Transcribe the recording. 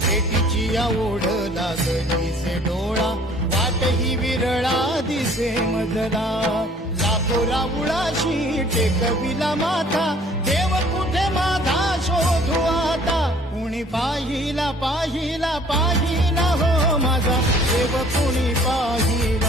भेटीची ओढ लागली से डोळा, वाट ही विरळा दिसे मजला. लाखो राऊळाशी टेकविला माथा, देव कुठे माझा शोधू आता. कुणी पाहिला पाहिला पाहिला हो माझा देव, कुणी पाहिला.